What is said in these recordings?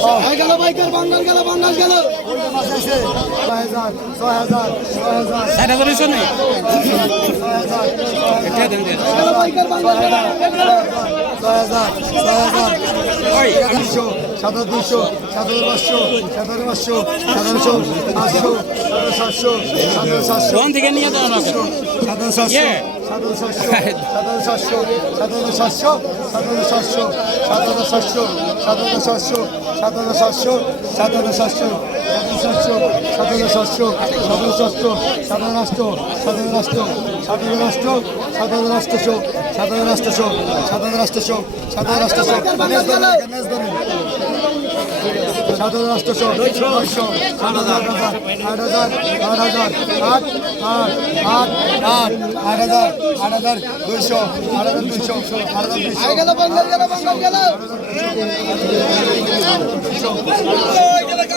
ছয় গেল বাইকার বাঙ্গাল গেল ছয় গেল ছয় হাজার ছয় হাজার ছয় হাজার দুশো সাত হাজার দুশো সাত হাজার পাঁচশো সাত হাজার পাঁচশো পাঁচশো সাতশো সাতশো সাতশো? সাতশো সাতশো. সাতশো সাতশো সাতশো সাতশো সাতশো সাতশো সাতশো সাতশো সাতশো সাতশো সাতশো সাতশো সাতশো সাতশো সাতশো সাতশো সাতশো রাষ্ট্র সাতশো রাষ্ট্র সাতশো রাষ্ট্রশো সাতশো রাষ্ট্রশো সাতশো রাষ্ট্রশো সাতশো রাষ্ট্রশো সাত হাজার আটশো নয়শো সাত হাজার আট হাজার আট হাজার আট আট আট আট আট হাজার আট হাজার দুইশো আট হাজার দুইশো আট হাজার দুইশো আট হাজার ছয়শো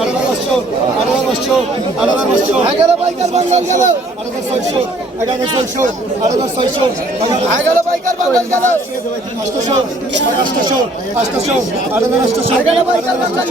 আঠারো পাঁচশো আঠারো পাঁচশো আঠারো পাঁচশো এগারো বাইকার বাংলার গেল আঠারো ছয়শো এগারো ছয়শো আঠারো ছয়শো এগারো বাইকার বাংলার গেল আষ্টশো আষ্টশো আষ্টশো আঠারো আষ্টশো এগারো বাইকার বাংলার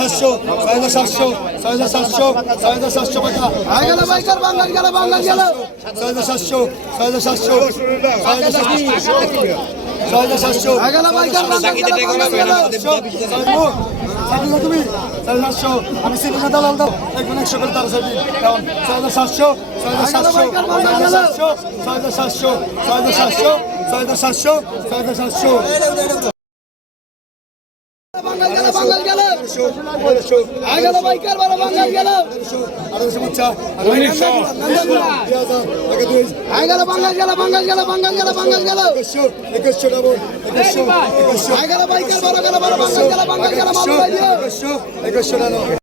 সাতশো ছয় হাজার সাতশো ছয় হাজার সাতশো ছয় হাজার সাতশো টাকা গেল বাইকার বাংলার গেল বাংলার গেল ছয় হাজার সাতশো ছয় হাজার সাতশো ছয় হাজার সাতশো ছয় হাজার সাতশো ছয় হাজার সাতশো সাইডে তুমি? সাড়ে সাতশো আমি সিনেমা দালাল দাও। এখন একশো করে তারা সাইডে কারণ সাড়ে সাতশো সাড়ে সাতশো সাড়ে সাতশো সাড়ে সাতশো সাড়ে সাতশো সাড়ে সাতশো সাড়ে সাতশো বাঙাল গেল বাঙাল গেল। আগেল বাইকার বড় বাঙাল গেল। আগেল বাঙাল গেল বাঙাল গেল বাঙাল গেল বাঙাল গেল। আগেল বাইকার বড় গেল বড় বাঙাল গেল বাঙাল গেল মামলা